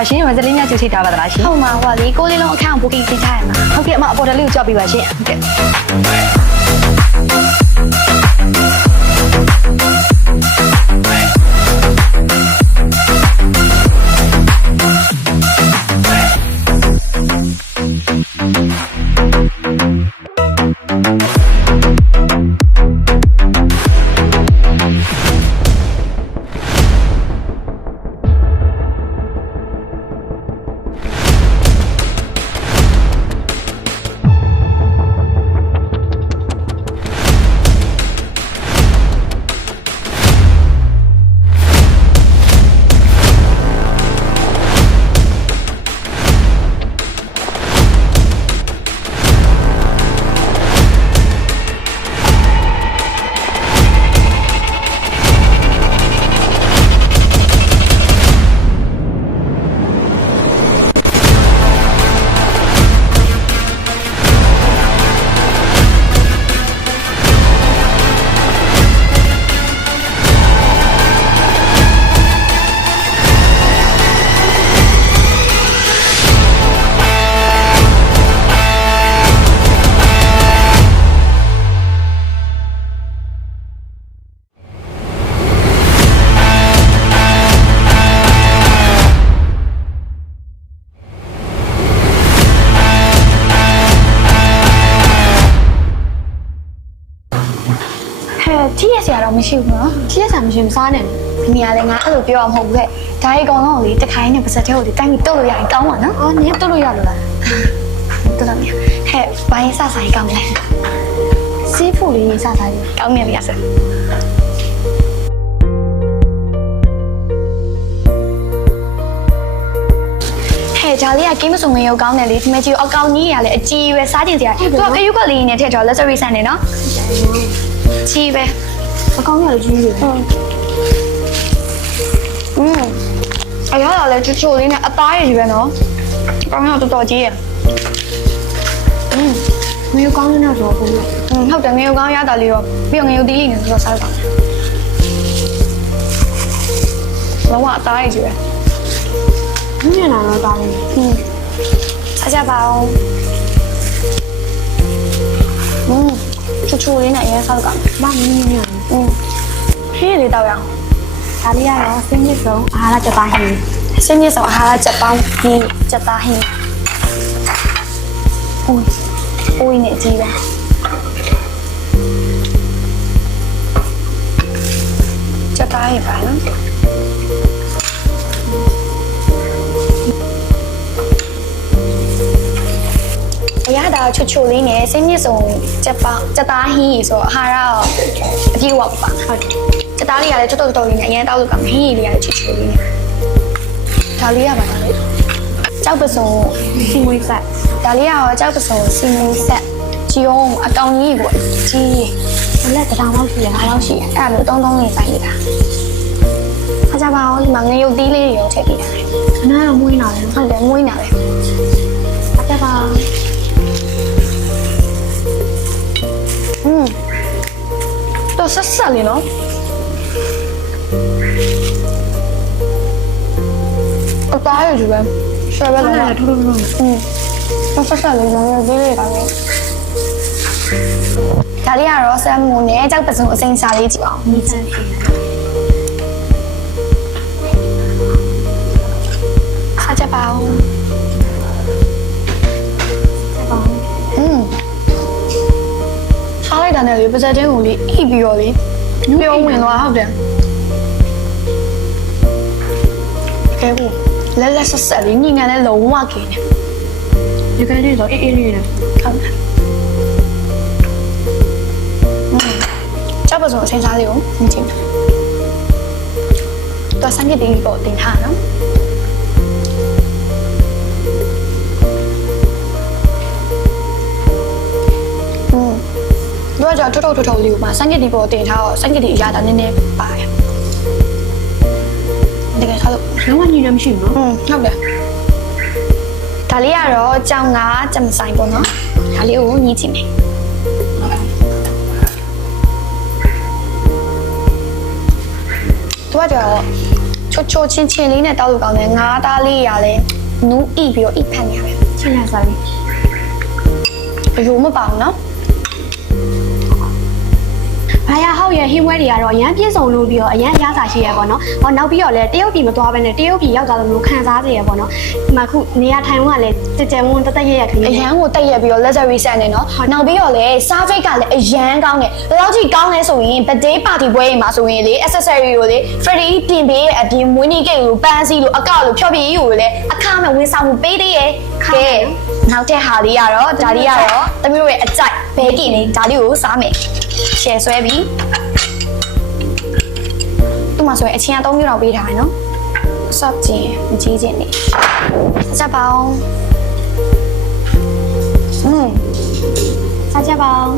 ပါရှင်မစလေးများကြည့်ထိတာပါလားရှင်ဟုတ်မှာဟိုလေကိုလေးလုံးအခန်း booking ပြင်ထားရမှာဟုတ်ကဲ့အမအပေါ်တယ်လေးကိုကြောက်ပြီးပါရှင်ဟုတ်ကဲ့တီးရဆရာတော့မရှိဘူးနော်တီးရဆရာမရှိမစားနဲ့ဒီနေရာလည်းငါအဲ့လိုပြောအောင်မဟုတ်ဘူးခဲ့ဒါရီကောင်တော့လေတခိုင်းနဲ့ပါစက်ထဲကိုလေတိုင်းပြီးတုတ်လို့ရရင်ကောင်းပါနော်အော်နင်တုတ်လို့ရလို့လားတုတ်တော့မရဟဲ့ဘိုင်းစဆိုင်ကောင်းလဲစီးဖူလေးစဆိုင်ကောင်းနေပြီအစဟဲ့ဒါလေးကကင်းမစုံငရုတ်ကောင်းတယ်လေဒီမကြီးအကောင်ကြီးရလဲအကြီးပဲစားကြည့်စရာသူကခရုကလေးနဲ့ထည့်ထား luxury ဆန်နေနော်ကြီးပဲအကောင်ကြီးလည်းကြီးတယ်အရာလာလဲချိုချိုလေးနဲ့အသားရည်ပဲနော်အကောင်ကြီးတော်တော်ကြီးရငရုတ်ကောင်းနေတော့ဘူးဟုတ်တယ်ငရုတ်ကောင်းရတာလေးတော့ပြီးတော့ငရုတ်တီးလေးနဲ့ဆိုတော့စားတော့လောကအသားရည်ကြီးပဲညနေလာတော့တားလေးစားကြပါဦးချိုလေးနဲ့အရင်ဆောက်ကမမင်းညဟေးလေးတော့ရအောင်ဒါလေးကတော့စင်းမြစ်ဆုံးအာဟာရချက်သားဟင်းစင်းမြစ်ဆုံးအာဟာရချက်ပေါင်းဒီချက်သားဟင်းအိုးနဲ့ကြီးပဲချက်သားဟင်းပါနော်အရသာချိုချိုလေးနဲ့စင်းမြစ်စုံချက်သားဟင်းဆိုအာဟာရအပြည့်ဝပါဟုတ်ချက်သားလေးကလည်းတော်တော်လေးနဲ့အရင်တောက်လို့ကဟင်းရည်လေးကလည်းချိုချိုလေးနဲ့ဒါလေးရပါလားကြောက်ပစုံစီမွေးဆက်ဒါလေးကတော့ကြောက်ပစုံစီမွေးဆက်ကြီးအောင်အကောင်ကြီးပေါ့ကြီးလက်တထောင်လောက်ရှိရ၅လောက်ရှိရအဲ့လိုတုံးတုံးလေးဆိုင်နေတာခါကြပါဦးဒီမှာငရုတ်သီးလေးတွေရောထည့်ပေးတာခဏတော့မွေးနေတယ်ဟုတ်တယ်မွေးနေတယ်ခါကြပါတော့ဆက်ဆက်လေးနော်အသားရည်ပဲဆွဲပဲလားထူးထူးတော့ဆက်ဆက်လေးနော်ဒီလေးကလည်းဒါလေးကတော့ဆမ်မွန်နဲ့ကြောက်ပစုံအစိမ်းစားလေးကြည့်အောင်မိချမ်းရှင်ခါကြပါဦးထားလိုက်တာနဲ့လေပါဇက်တင်းကိုလေအိပ်ပြီးတော့လေပြုံးဝင်သွားဟုတ်တယ်ကဲဘူးလက်လက်ဆက်ဆက်လေးညီငယ်နဲ့လုံးဝကင်းတယ်ဒီကနေ့တော့အေးအေးလေးနဲ့ဟုတ်တယ်ကြောက်ပါစို့အချင်းစားလေးကိုမြင်ချင်းတော့စမ်းရည်လေးပေါ့တင်ထားနော်တို့ကကြောက်ထုတ်လေးကိုမှစမ်းရည်ဒီပေါ်တင်ထားတော့စမ်းရည်ဒီအရာတာနည်းနည်းပါတယ်တကယ်ဆိုတော့လုံးဝညီရမရှိဘူးနော်ဟုတ်တယ်ဒါလေးကတော့ကြောင်ကကြက်မဆိုင်ပေါ့နော်ဒါလေးကိုညီးကြည့်မယ်သူကကြော ချိုချိုချင်းချင်းလေးနဲ့တောက်လို့ကောင်းတယ်ငါးသားလေးရလဲနူးဣပြီးတော့ဣဖက်နေရတယ် ချင်းလာစားလေး ဘယ်လိုမပါဘူးနော် ဘာရဟောက်ရဟင်းပွဲတွေကတော့အရန်ပြည့်စုံလို့ပြီးတော့အရန်အရသာရှိရပေါ့နော်ဟောနောက်ပြီးတော့လည်းတရုတ်ပြည်မသွားဘဲနဲ့တရုတ်ပြည်ရောက်သွားလို့မျိုးခံစားစေရပေါ့နော်ဒီမှာခုနေရာထိုင်ဝန်းကလည်းကြကြဝန်းတက်ရခင်း အရန်ကိုတက်ရက်ပြီးတော့ luxury set နေနော်နောက်ပြီးတော့လည်း service ကလည်းအရန်ကောင်းတယ်ဘယ်လောက်ကြီးကောင်းလဲဆိုရင် birthday party ပွဲတွေမှာဆိုရင်လေ accessory ကိုလေ free ပြင်ပေးအပြင်မွေးနေ့ကိတ်ကိုပန်းစီလို့အကောက်လို့ဖြောပြရေးကိုလည်းအခမဲ့ဝန်ဆောင်မှုပေးသေးရဲ့ကဲနောက်တဲ့ဟာလေးကတော့ဒါလေးကတော့တမီးတို့ရဲ့အကြိုက်ဘဲကင်လေးဒါလေးကိုစားမယ်ရှယ်ဆွဲပြီးသူ့မှာဆိုရင်အချင်းအသုံးမျိုးတော့ပေးထားတယ်နော် soft ချင်းမကြီးချင်းနေဆက်ပါအောင်စားကြပါဦး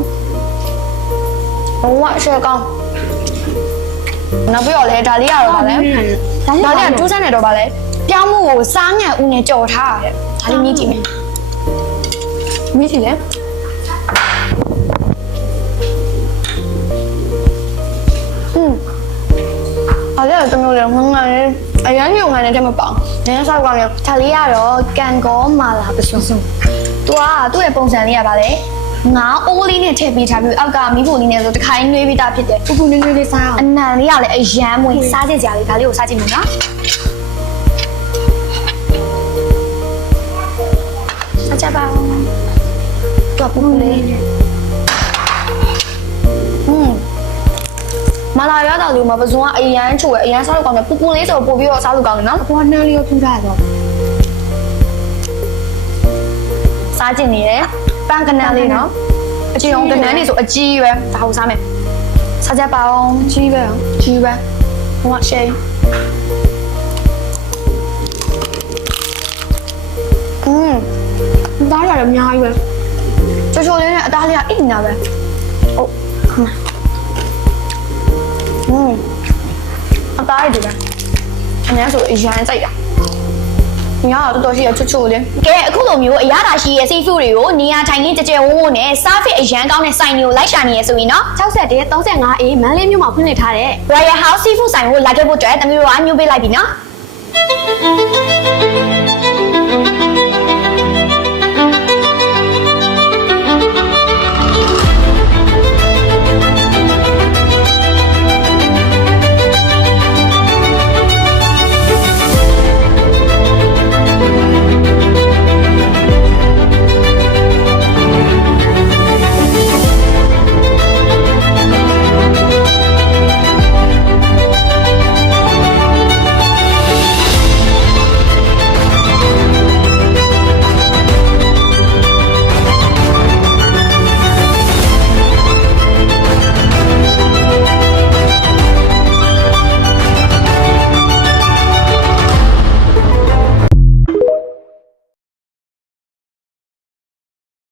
ဘဝရှယ်ကောင်းနောက်ပြီးတော့လေဒါလေးကတော့ဗာလဲဒါလေးကကျိုးစမ်းနေတော့ဗာလဲပြောင်းမှုကိုစားငံဦးနဲ့ကြော်ထားရတယ်ဒါလေးမြည်ကြည့်မယ်မြည်ကြည့်လေအဲ့ဒါတမျိုးလေငငယ်အရန်ညုံငန်းနဲ့တည်းမပေါအောင်နည်းဆောက်ကောင်းလေဒါလေးကတော့ကန်ကောမာလာပစုံစုံသူကသူ့ရဲ့ပုံစံလေးကဗာလဲငါအိုးလေးနဲ့ထည့်ပေးထားပြီးအောက်ကမီးဖိုလေးနဲ့ဆိုတခိုင်းနှွေးပြီးသားဖြစ်တယ်ပူပူနွေးနွေးလေးစားအောင်အနံလေးကလည်းအရန်မွေးစားကြကြလေးဒါလေးကိုစားကြည့်မယ်နော်စားကြပါဦးတော့ပူပူလေးမလာရတော့လူမပစုံကအရန်ချို့အရန်စားလို့ကောင်းတယ်ပူပူလေးဆိုပို့ပြီးတော့စားလို့ကောင်းတယ်နော် ဘွားနှမ်းလေးကိုထူထားတော့ စားကြည့်နေတယ်ပန်းကနန်းလေးနော်အကြီးအောင်ကနန်းလေးဆိုအကြီးပဲဒါဟုတ်စားမယ်စားကြပါအောင်ကြီးပဲကြီးပဲဟိုကရှယ်ဒါရရအများကြီးပဲ ချိုချိုလေးနဲ့အသားလေးကအိနေတာပဲဟုတ်အသားရည်ဒီပဲအများဆိုအရန်ကြိုက်တာညာတော့တော်ရှိရချွတ်ချွတ်လေးကဲအခုလိုမျိုးအရသာရှိရဲ့စီဖူးတွေကိုနေရာထိုင်ခင်းကြကြဝန်းဝန်းနဲ့စားဖစ်အရန်ကောင်းတဲ့ဆိုင်တွေကိုလိုက်ရှာနေရဆိုရင်နော်6135A မန်းလေးမြို့မှာဖွင့်လှစ်ထားတဲ့ Royal House Seafood ဆိုင်ကိုလာခဲ့ဖို့အတွက်တမီးတို့ကညွှန်ပေးလိုက်ပြီနော်